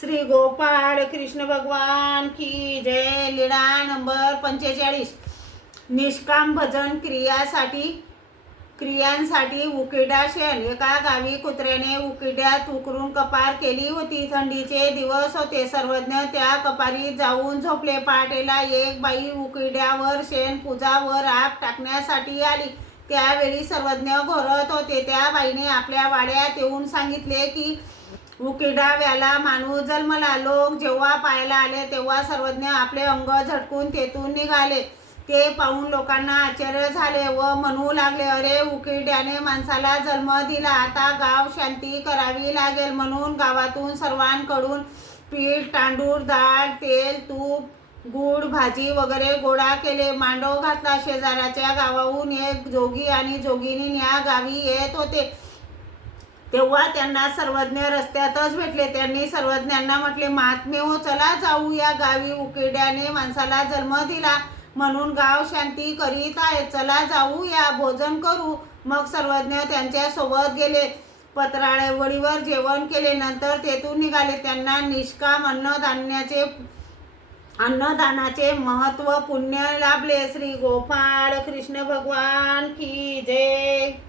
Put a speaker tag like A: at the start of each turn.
A: श्री गोपाळ कृष्ण भगवान की जय लीळा नंबर पंचेचाळीस. निष्काम भजन क्रियासाठी क्रियांसाठी उकिडा शेण. एका गावी कुत्र्याने उकिड्यात उकरून कपार केली होती. थंडीचे दिवस होते. सर्वज्ञ त्या कपारीत जाऊन झोपले. पहाटेला एक बाई उकिड्यावर शेण पूजावर आग टाकण्यासाठी आली. त्यावेळी सर्वज्ञ घोरत होते. त्या बाईने आपल्या वाड्यात येऊन सांगितले की उकिडाव्याला माणूस जन्मला. लोक जेव्हा पाहायला आले तेव्हा सर्वज्ञ आपले अंग झटकून तेथून निघाले. ते पाहून लोकांना आश्चर्य झाले व म्हणू लागले अरे उकिड्याने माणसाला जन्म दिला. आता गाव शांती करावी लागेल म्हणून गावातून सर्वांकडून पीठ तांदूळ डाळ तेल तूप गूळ भाजी वगैरे गोळा केले. मांडव घातला. शेजाराच्या गावाहून एक जोगी आणि जोगिनी या गावी येत होते. तेव्हा त्यांना सर्वज्ञ रस्त्यातच भेटले. त्यांनी सर्वज्ञांना म्हटले महात्मे हो चला जाऊ या गावी उकिड्याने माणसाला जन्म दिला. म्हणून गाव शांती करीत आहे. चला जाऊ या भोजन करू. मग सर्वज्ञ त्यांच्यासोबत गेले. पत्राळवळीवर जेवण केले. नंतर तेथून निघाले. त्यांना निष्काम अन्नधान्याचे अन्नदानाचे महत्त्व पुण्य लाभले. श्री गोपाळ कृष्ण भगवान की जय.